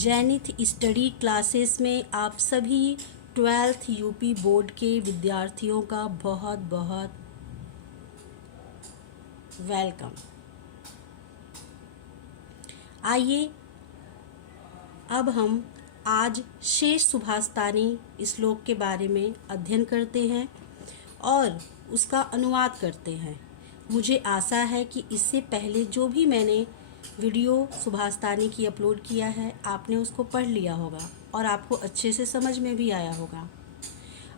Zenith study classes में आप सभी 12th यूपी बोर्ड के विद्यार्थियों का बहुत बहुत वेलकम। आइए अब हम आज शेष सुभाषतानी श्लोक के बारे में अध्ययन करते हैं और उसका अनुवाद करते हैं। मुझे आशा है कि इससे पहले जो भी मैंने वीडियो सुभाषतानी की अपलोड किया है आपने उसको पढ़ लिया होगा और आपको अच्छे से समझ में भी आया होगा।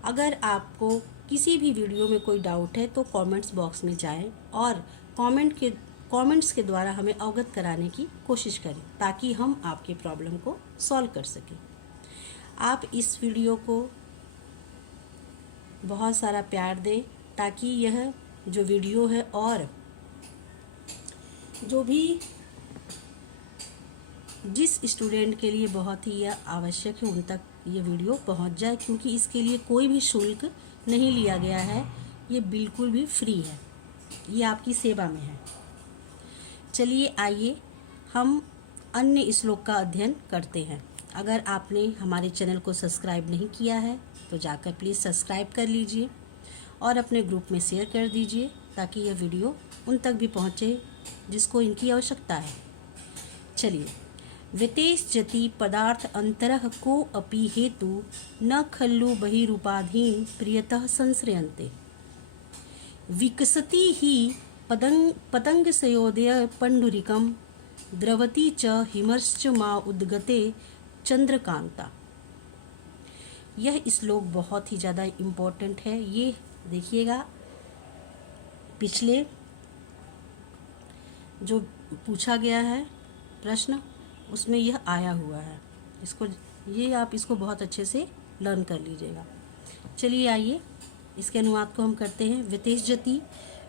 अगर आपको किसी भी वीडियो में कोई डाउट है तो कमेंट्स बॉक्स में जाएं और कमेंट्स के द्वारा हमें अवगत कराने की कोशिश करें ताकि हम आपके प्रॉब्लम को सॉल्व कर सकें। आप इस वीडियो को बहुत सारा प्यार दें ताकि यह जो वीडियो है और जो भी जिस स्टूडेंट के लिए बहुत ही यह आवश्यक है उन तक ये वीडियो पहुंच जाए, क्योंकि इसके लिए कोई भी शुल्क नहीं लिया गया है। ये बिल्कुल भी फ्री है, ये आपकी सेवा में है। चलिए आइए हम अन्य श्लोक का अध्ययन करते हैं। अगर आपने हमारे चैनल को सब्सक्राइब नहीं किया है तो जाकर प्लीज़ सब्सक्राइब कर लीजिए और अपने ग्रुप में शेयर कर दीजिए ताकि यह वीडियो उन तक भी पहुँचे जिसको इनकी आवश्यकता है। चलिए, वितेशजति पदार्थ अंतरः को अपि हेतु न खल्लु बहिरूपाधीन प्रियतः संश्रयन्ते विकसति ही पतंग सयोदय पंडुरिकम द्रवती च हिमश्च मा उद्गते चंद्रकांता। यह श्लोक बहुत ही ज़्यादा इम्पोर्टेंट है। ये देखिएगा, पिछले जो पूछा गया है प्रश्न उसमें यह आया हुआ है। आप इसको बहुत अच्छे से लर्न कर लीजिएगा। चलिए आइए इसके अनुवाद को हम करते हैं।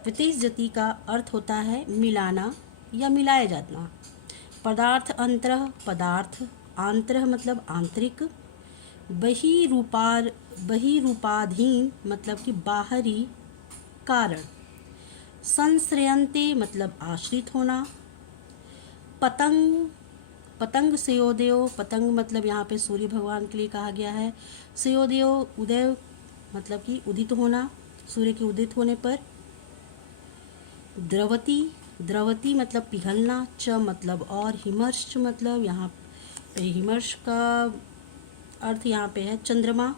वितेशजति का अर्थ होता है मिलाना या मिलाया जाना। पदार्थ अंतरः पदार्थ, आंतरः मतलब आंतरिक, बहिरूपाधीन मतलब कि बाहरी कारण, संश्रयन्ते मतलब आश्रित होना, पतंग सयोदयो, पतंग मतलब यहाँ पे सूर्य भगवान के लिए कहा गया है। सयोदयो उदय मतलब कि उदित होना, सूर्य के उदित होने पर। द्रवती मतलब पिघलना, च मतलब और, हिमर्श मतलब यहाँ पे हिमर्श का अर्थ यहाँ पे है चंद्रमा।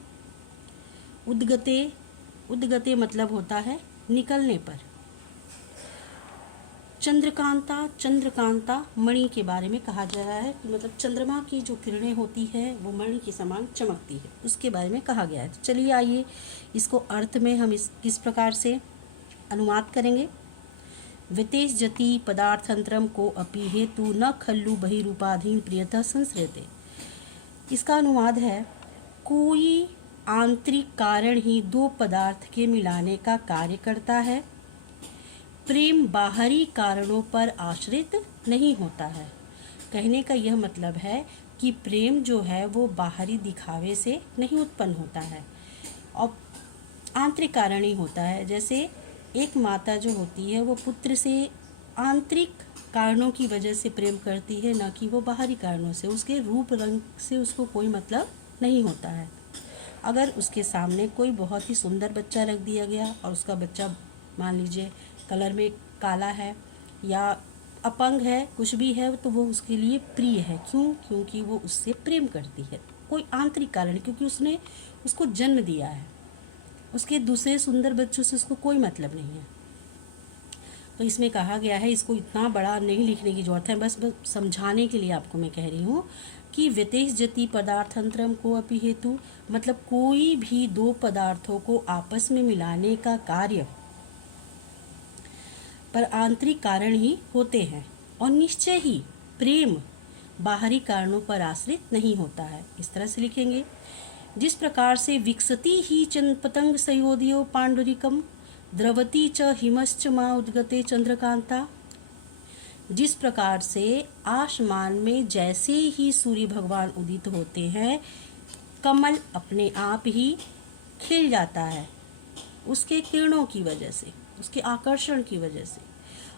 उद्गते मतलब होता है निकलने पर। चंद्रकांता मणि के बारे में कहा जा रहा है कि मतलब चंद्रमा की जो किरणें होती है वो मणि के समान चमकती है, उसके बारे में कहा गया है। चलिए आइए इसको अर्थ में हम किस प्रकार से अनुवाद करेंगे। वितेशजति पदार्थांतरम को अपि हेतु न खल्लु बहिरूपाधीन प्रियतः संश्रयते। इसका अनुवाद है, कोई आंतरिक कारण ही दो पदार्थ के मिलाने का कार्य करता है। प्रेम बाहरी कारणों पर आश्रित नहीं होता है। कहने का यह मतलब है कि प्रेम जो है वो बाहरी दिखावे से नहीं उत्पन्न होता है और आंतरिक कारण ही होता है। जैसे एक माता जो होती है वो पुत्र से आंतरिक कारणों की वजह से प्रेम करती है, न कि वो बाहरी कारणों से। उसके रूप रंग से उसको कोई मतलब नहीं होता है। अगर उसके सामने कोई बहुत ही सुंदर बच्चा रख दिया गया और उसका बच्चा मान लीजिए कलर में काला है या अपंग है, कुछ भी है, तो वो उसके लिए प्रिय है। क्योंकि वो उससे प्रेम करती है। कोई आंतरिक कारण, क्योंकि उसने उसको जन्म दिया है। उसके दूसरे सुंदर बच्चों से उसको कोई मतलब नहीं है। तो इसमें कहा गया है, इसको इतना बड़ा नहीं लिखने की जरूरत है, बस समझाने के लिए आपको मैं कह रही हूँ कि वितेशजति पदार्थांतरम को अपि हेतु मतलब कोई भी दो पदार्थों को आपस में मिलाने का कार्य पर आंतरिक कारण ही होते हैं और निश्चय ही प्रेम बाहरी कारणों पर आश्रित नहीं होता है। इस तरह से लिखेंगे, जिस प्रकार से विकसति ही पतंग सयोदयो पांडुरिकम द्रवती च हिमश्च मा उद्गते चंद्रकांता। जिस प्रकार से आसमान में जैसे ही सूर्य भगवान उदित होते हैं कमल अपने आप ही खिल जाता है उसके किरणों की वजह से, उसके आकर्षण की वजह से।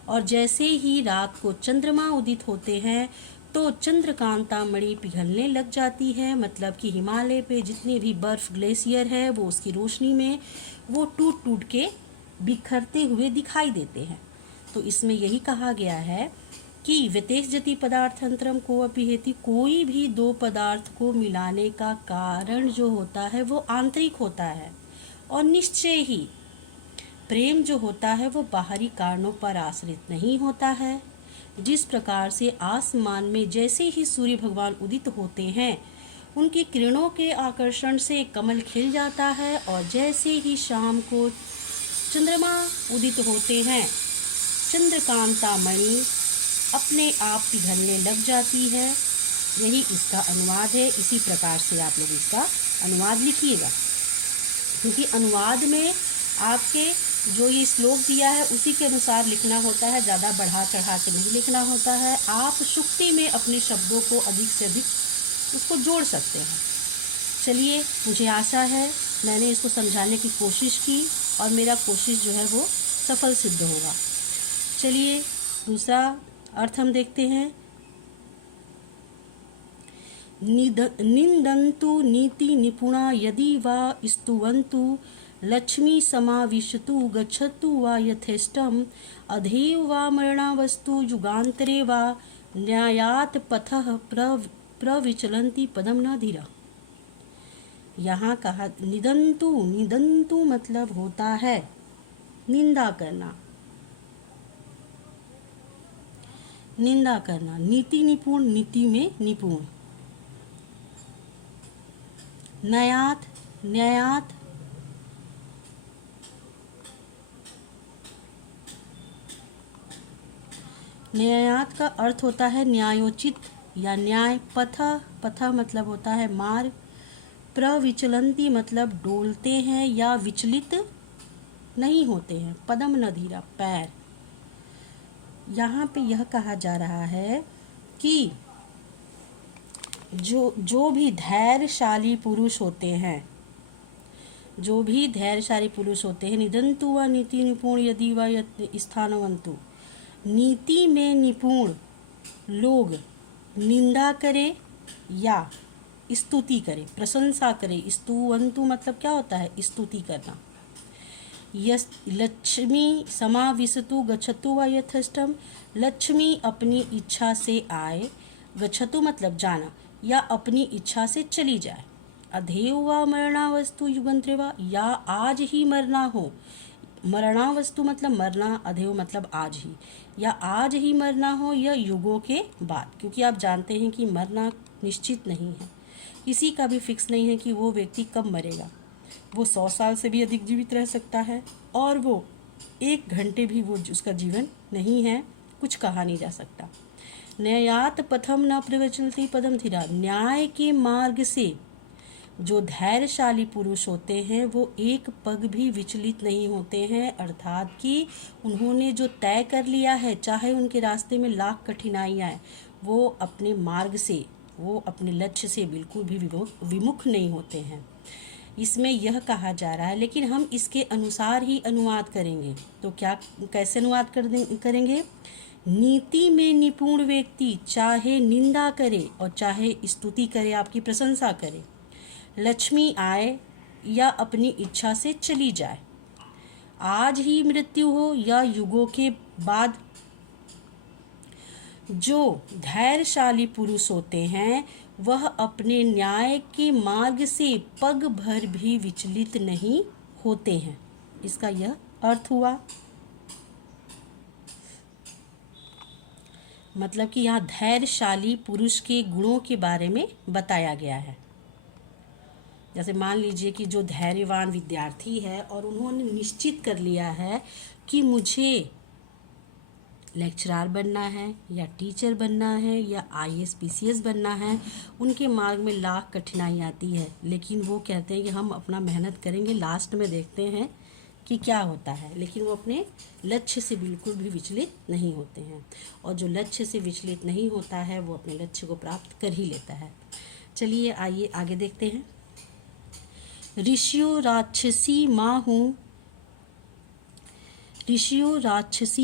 और जैसे ही रात को चंद्रमा उदित होते हैं तो चंद्रकांता मणि पिघलने लग जाती है, मतलब कि हिमालय पे जितने भी बर्फ ग्लेशियर है वो उसकी रोशनी में वो टूट टूट के बिखरते हुए दिखाई देते हैं। तो इसमें यही कहा गया है कि व्यतेषजति पदार्थांतरम को अपिहेति, कोई भी दो पदार्थ को मिलाने का कारण जो होता है वो आंतरिक होता है, और निश्चय ही प्रेम जो होता है वो बाहरी कारणों पर आश्रित नहीं होता है। जिस प्रकार से आसमान में जैसे ही सूर्य भगवान उदित होते हैं उनकी किरणों के आकर्षण से कमल खिल जाता है, और जैसे ही शाम को चंद्रमा उदित होते हैं चंद्रकांता मणि अपने आप पिघलने लग जाती है। यही इसका अनुवाद है। इसी प्रकार से आप लोग इसका अनुवाद लिखिएगा, क्योंकि अनुवाद में आपके जो ये श्लोक दिया है उसी के अनुसार लिखना होता है, ज़्यादा बढ़ा चढ़ा के नहीं लिखना होता है। आप शुक्ति में अपने शब्दों को अधिक से अधिक उसको जोड़ सकते हैं। चलिए, मुझे आशा है मैंने इसको समझाने की कोशिश की और मेरा कोशिश जो है वो सफल सिद्ध होगा। चलिए दूसरा अर्थ हम देखते हैं। निंदन्तु नीति निपुणा यदि वा स्तुवन्तु लक्ष्मी समाविशतु गच्छतु वा यथेष्टम अधेव वा मरणावस्तु युगान्तरे वा न्यायात् पथः प्रविचलन्ति पदम न धीरा। यहाँ कहा निदन्तु, निदन्तु मतलब होता है निंदा करना, निंदा करना। नीति निपुण, नीति में निपुण। न्यायात, न्यायात न्यायात का अर्थ होता है न्यायोचित या न्याय। पथ, पथ मतलब होता है मार्ग। प्रविचलंती मतलब डोलते हैं या विचलित नहीं होते हैं। पदम न धीरा, पैर। यहाँ पे यह कहा जा रहा है कि जो भी धैर्यशाली पुरुष होते हैं, जो भी धैर्यशाली पुरुष होते हैं, निदन्तु व नीति निपुण यदि व स्थानवन्तु, नीति में निपुण लोग निंदा करे या स्तुति करे, प्रशंसा करे। स्तुवन्तु मतलब क्या होता है? स्तुति करना। लक्ष्मी समाविशतु गच्छतु व यथेष्टम, लक्ष्मी अपनी इच्छा से आए, गच्छतु मतलब जाना, या अपनी इच्छा से चली जाए। अधेव वा मरणावस्तु युगंत्रे वा, या आज ही मरना हो। मरणावस्तु मतलब मरना, अधेव मतलब आज ही, या आज ही मरना हो या युगों के बाद, क्योंकि आप जानते हैं कि मरना निश्चित नहीं है, किसी का भी फिक्स नहीं है कि वो व्यक्ति कब मरेगा। वो 100 साल से भी अधिक जीवित रह सकता है और वो 1 घंटे भी वो उसका जीवन नहीं है, कुछ कहा नहीं जा सकता। न्यायात पथम न प्रवचनति पदम धीरा, न्याय के मार्ग से जो धैर्यशाली पुरुष होते हैं वो एक पग भी विचलित नहीं होते हैं, अर्थात कि उन्होंने जो तय कर लिया है, चाहे उनके रास्ते में लाख कठिनाइयाँ आए, वो अपने मार्ग से, वो अपने लक्ष्य से बिल्कुल भी विमुख नहीं होते हैं। इसमें यह कहा जा रहा है, लेकिन हम इसके अनुसार ही अनुवाद करेंगे। तो क्या, कैसे अनुवाद करेंगे? नीति में निपुण व्यक्ति चाहे निंदा करे और चाहे स्तुति करे, आपकी प्रशंसा करे, लक्ष्मी आए या अपनी इच्छा से चली जाए, आज ही मृत्यु हो या युगों के बाद, जो धैर्यशाली पुरुष होते हैं वह अपने न्याय के मार्ग से पग भर भी विचलित नहीं होते हैं। इसका यह अर्थ हुआ। मतलब कि यहाँ धैर्यशाली पुरुष के गुणों के बारे में बताया गया है। जैसे मान लीजिए कि जो धैर्यवान विद्यार्थी है और उन्होंने निश्चित कर लिया है कि मुझे लेक्चरर बनना है या टीचर बनना है या IAS PCS बनना है, उनके मार्ग में लाख कठिनाई आती है, लेकिन वो कहते हैं कि हम अपना मेहनत करेंगे, लास्ट में देखते हैं कि क्या होता है, लेकिन वो अपने लक्ष्य से बिल्कुल भी विचलित नहीं होते हैं। और जो लक्ष्य से विचलित नहीं होता है वो अपने लक्ष्य को प्राप्त कर ही लेता है। चलिए आइए आगे देखते हैं। ऋषियों राक्षसी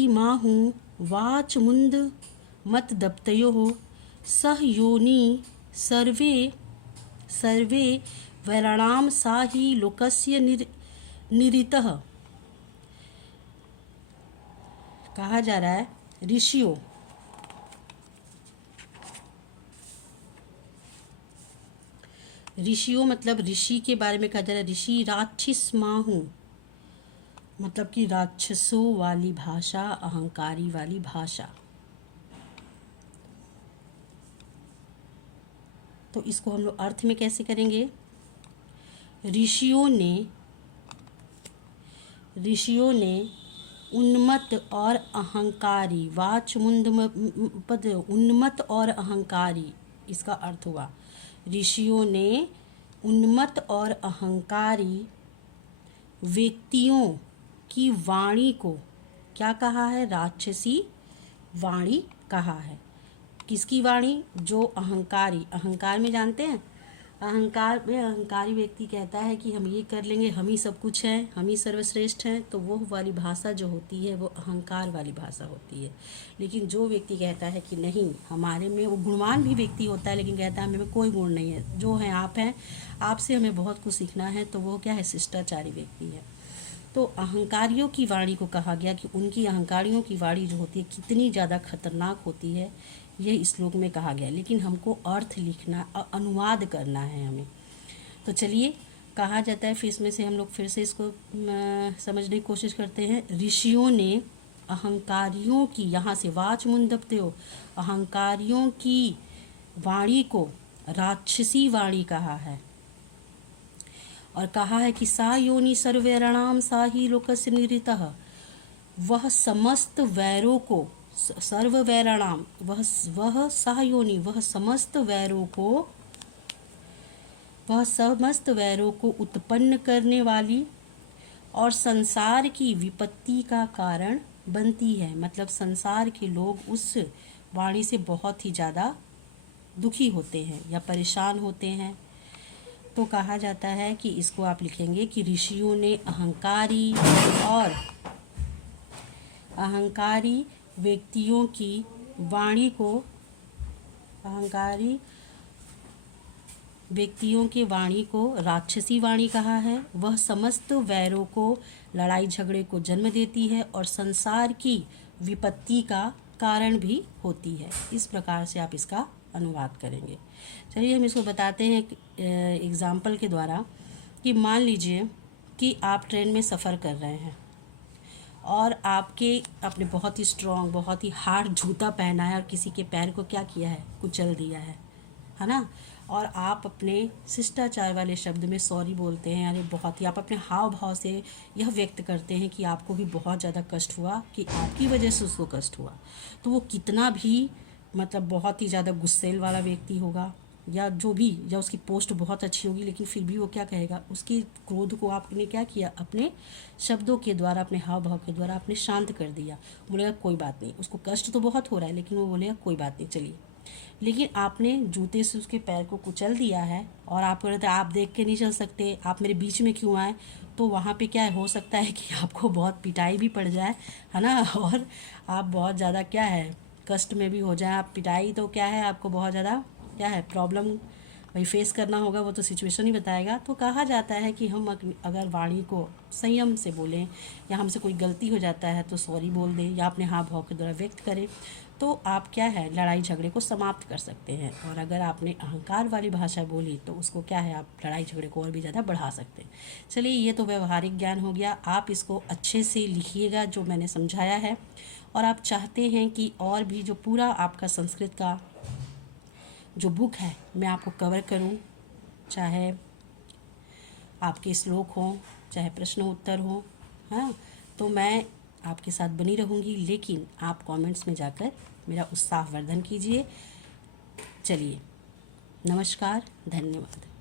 माँ हूँ वाच मुंद मत दप्तयो सह योनि सर्वे सर्वे वैराणाम सा ही लोकस्य निरितः। कहा जा रहा है ऋषियों, ऋषियों मतलब ऋषि के बारे में कहा जा रहा है। ऋषि राक्षस माहू मतलब कि राक्षसों वाली भाषा, अहंकारी वाली भाषा। तो इसको हम लोग अर्थ में कैसे करेंगे? ऋषियों ने उन्मत्त और अहंकारी, वाचमुंद पद उन्मत्त और अहंकारी, इसका अर्थ हुआ ऋषियों ने उन्मत्त और अहंकारी व्यक्तियों की वाणी को क्या कहा है? राक्षसी वाणी कहा है। किसकी वाणी? जो अहंकारी, अहंकार में जानते हैं, अहंकार में अहंकारी व्यक्ति कहता है कि हम ये कर लेंगे, हम ही सब कुछ हैं, हम ही सर्वश्रेष्ठ हैं, तो वो वाली भाषा जो होती है वो अहंकार वाली भाषा होती है। लेकिन जो व्यक्ति कहता है कि नहीं, हमारे में, वो गुणवान भी व्यक्ति होता है लेकिन कहता है हमें कोई गुण नहीं है, जो है आप हैं, आपसे हमें बहुत कुछ सीखना है, तो वो क्या है? शिष्टाचारी व्यक्ति है। तो अहंकारियों की वाणी को कहा गया कि उनकी, अहंकारियों की वाणी जो होती है कितनी ज़्यादा खतरनाक होती है, ये इस श्लोक में कहा गया है। लेकिन हमको अर्थ लिखना, अनुवाद करना है हमें। तो चलिए, कहा जाता है, फिर इसमें से हम लोग फिर से इसको समझने की कोशिश करते हैं। ऋषियों ने अहंकारियों की, यहाँ से वाच मुंदपते हो, अहंकारियों की वाणी को राक्षसी वाणी कहा है। और कहा है कि सा योनि सर्वैराणाम सा ही लोकस्य निरितः। वह समस्त वैरों को, सर्व वैराणाम, वह सा योनि, वह समस्त वैरों को उत्पन्न करने वाली और संसार की विपत्ति का कारण बनती है। मतलब संसार के लोग उस वाणी से बहुत ही ज़्यादा दुखी होते हैं या परेशान होते हैं। तो कहा जाता है कि इसको आप लिखेंगे कि ऋषियों ने अहंकारी व्यक्तियों की वाणी को, अहंकारी व्यक्तियों के वाणी को राक्षसी वाणी कहा है। वह समस्त वैरों को, लड़ाई झगड़े को जन्म देती है और संसार की विपत्ति का कारण भी होती है। इस प्रकार से आप इसका अनुवाद करेंगे। चलिए हम इसको बताते हैं एग्जाम्पल के द्वारा कि मान लीजिए कि आप ट्रेन में सफ़र कर रहे हैं और आपने बहुत ही स्ट्रॉन्ग, बहुत ही हार्ड जूता पहना है और किसी के पैर को क्या किया है? कुचल दिया है ना। और आप अपने शिष्टाचार वाले शब्द में सॉरी बोलते हैं, यानी बहुत ही, आप अपने हाव भाव से यह व्यक्त करते हैं कि आपको भी बहुत ज़्यादा कष्ट हुआ, कि आपकी वजह से उसको कष्ट हुआ। तो वो कितना भी मतलब बहुत ही ज़्यादा गुस्सेल वाला व्यक्ति होगा या जो भी, या उसकी पोस्ट बहुत अच्छी होगी, लेकिन फिर भी वो क्या कहेगा? उसके क्रोध को आपने क्या किया? अपने शब्दों के द्वारा, अपने हाव भाव के द्वारा आपने शांत कर दिया। बोलेगा कोई बात नहीं, उसको कष्ट तो बहुत हो रहा है लेकिन वो बोलेगा कोई बात नहीं, चलिए। लेकिन आपने जूते से उसके पैर को कुचल दिया है और आपको कहते हैं आप देख के नहीं चल सकते, आप मेरे बीच में क्यों आए? तो वहाँ पे क्या हो सकता है कि आपको बहुत पिटाई भी पड़ जाए, है ना, और आप बहुत ज़्यादा क्या है, कष्ट में भी हो जाए। आप पिटाई तो क्या है, आपको बहुत ज़्यादा क्या है, प्रॉब्लम भाई फेस करना होगा, वो तो सिचुएशन ही बताएगा। तो कहा जाता है कि हम अगर वाणी को संयम से बोलें या हमसे कोई गलती हो जाता है तो सॉरी बोल दें या अपने हाव भाव के द्वारा व्यक्त करें, तो आप क्या है, लड़ाई झगड़े को समाप्त कर सकते हैं। और अगर आपने अहंकार वाली भाषा बोली तो उसको क्या है, आप लड़ाई झगड़े को और भी ज़्यादा बढ़ा सकते हैं। चलिए, ये तो व्यवहारिक ज्ञान हो गया। आप इसको अच्छे से लिखिएगा जो मैंने समझाया है। और आप चाहते हैं कि और भी जो पूरा आपका संस्कृत का जो बुक है मैं आपको कवर करूं, चाहे आपके श्लोक हों, चाहे प्रश्न उत्तर हो, हाँ, तो मैं आपके साथ बनी रहूँगी। लेकिन आप कमेंट्स में जाकर मेरा उत्साहवर्धन कीजिए। चलिए, नमस्कार, धन्यवाद।